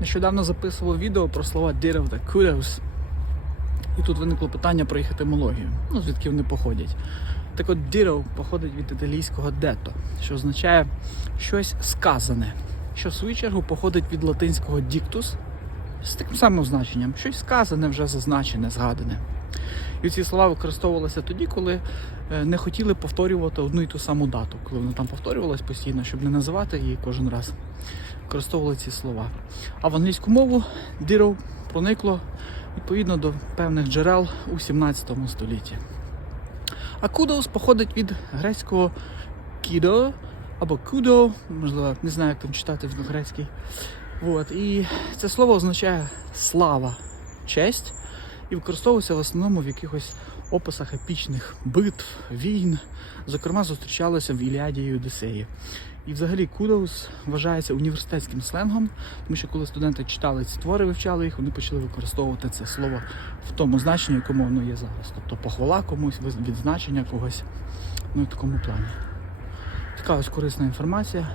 Нещодавно записував відео про слова ditto та kudos. І тут виникло питання про їх етимологію. Ну, звідки вони походять. Так от ditto походить від італійського detto, що означає щось сказане, що в свою чергу походить від латинського dictus з таким самим значенням, щось сказане, вже зазначене, згадане. І ці слова використовувалися тоді, коли е, не хотіли повторювати одну і ту саму дату, коли вона там повторювалась постійно, щоб не називати її кожен раз. Використовували ці слова. А в англійську мову ditto проникло відповідно до певних джерел у 17 столітті. А kudos походить від грецького kido або kudo, можливо, не знаю, як там читати в грецький. От. І це слово означає слава, честь і використовується в основному в якихось описах епічних битв, війн. Зокрема, зустрічалося в Іліаді і Одіссеї. І взагалі кудоус вважається університетським сленгом, тому що коли студенти читали ці твори, вивчали їх, вони почали використовувати це слово в тому значенні, якому воно є зараз. Тобто похвала комусь, відзначення когось. Ну і в такому плані. Така ось корисна інформація.